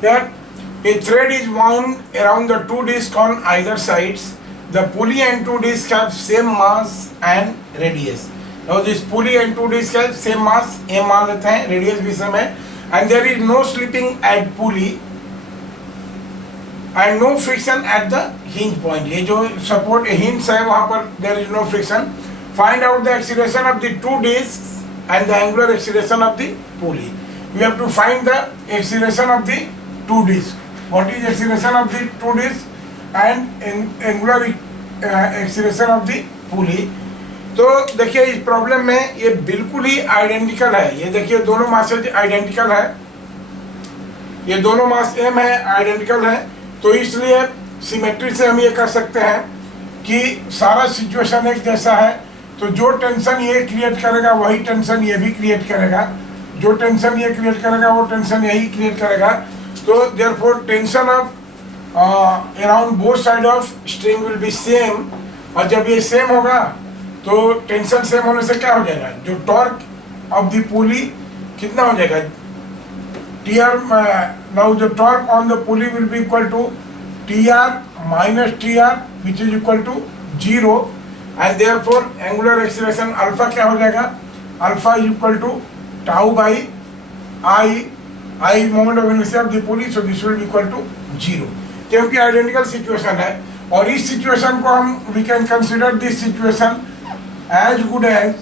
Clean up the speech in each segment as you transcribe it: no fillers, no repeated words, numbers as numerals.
that a thread is wound around the two discs on either sides. The pulley and two discs have same mass and radius. Now this pulley and two discs have same mass, m मान लेते हैं, radius भी same है, and there is no slipping at pulley and no friction at the hinge point. ये जो support hinge है वहाँ पर there is no friction. Find out the acceleration of the two discs and the angular acceleration of the pulley. We have to find the acceleration of the two discs. What is acceleration of the two discs and angular acceleration of the pulley? तो देखिए इस problem में ये बिल्कुल ही identical है. ये देखिए दोनों मास आइडेंटिकल है, ये दोनों मास m है, आइडेंटिकल है. तो इसलिए सिमेट्री से हम ये कर सकते हैं कि सारा सिचुएशन एक जैसा है. तो जो टेंशन ये क्रिएट करेगा वही टेंशन ये भी क्रिएट करेगा, जो टेंशन ये क्रिएट करेगा वो टेंशन यही क्रिएट करेगा. तो therefore tension of around both side of string will be same. और जब ये सेम होगा तो टेंशन सेम होने से क्या हो जाएगा, जो टॉर्क ऑफ द पुली कितना हो जाएगा, TR. Now the torque on the pulley will be equal to TR minus TR which is equal to 0. And therefore angular acceleration alpha क्या हो जाएगा, alpha is equal to tau by I moment of inertia of the pulley. So this will be equal to 0, क्योंकि identical situation है. और इस situation को हम we can consider this situation as good as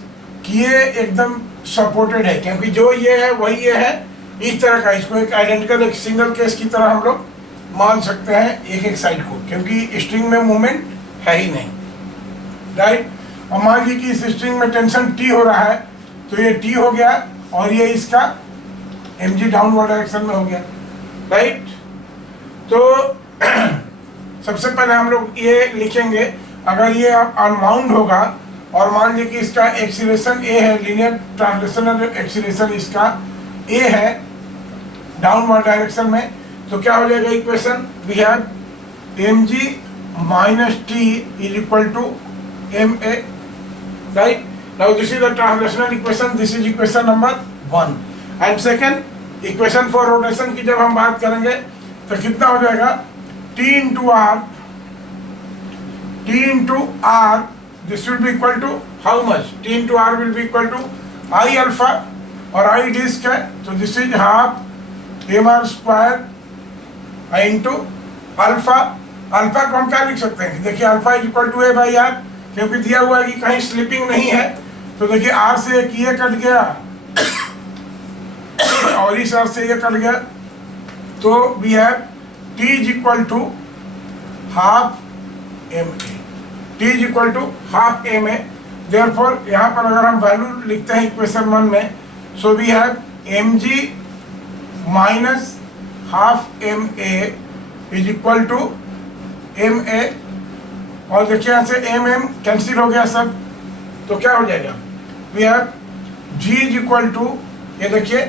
कि ये एकदम सपोर्टेड है, क्योंकि जो ये है वही ये है. इस तरह का इसको एक आइडेंटिकल एक सिंगल केस की तरह हम लोग मान सकते हैं एक एक साइड को, क्योंकि स्ट्रिंग में मूवमेंट है ही नहीं, राइट. और मान लीजिए कि इस स्ट्रिंग में टेंशन टी हो रहा है, तो ये टी हो गया और ये इसका mg डाउनवर्ड डायरेक्शन में हो गया, राइट. तो सबसे पहले हम लोग ये लिखेंगे, अगर ये अनबाउंड होगा और मान लीजिए कि इसका एक्सीलरेशन a है, लीनियर ट्रांसलेशनल एक्सीलरेशन इसका a है डाउनवर्ड डायरेक्शन में, तो क्या हो जाएगा equation, we have mg minus t is equal to ma, right. Now this is the translational equation, this is equation number 1. And second equation for rotation की जब हम बात करेंगे तो कितना हो जाएगा, t into r this will be equal to how much, t into r will be equal to I alpha और I disk है, तो this is half mr square into alpha. Alpha को हम क्या लिख सकते हैं, देखिए alpha is equal to a by R, क्योंकि दिया हुआ है कि कहीं स्लिपिंग नहीं है. तो देखिए r से एक ये कट गया और इस r से ये कट गया, तो we have t is equal to half ma, t is equal to half ma. Therefore यहाँ पर अगर हम वैल्यू लिखते हैं इक्वेशन 1 में, so we have mg minus half ma is equal to ma. और देखिए यहाँ से mm कैंसिल हो गया सब, तो क्या हो जाएगा, we have g is equal to, ये देखिए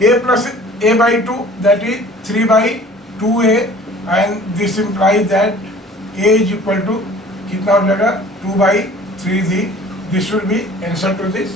a plus a by 2 that is 3 by 2a, and this implies that a is equal to कितना हो जाएगा 2 by 3d. This will be answer to this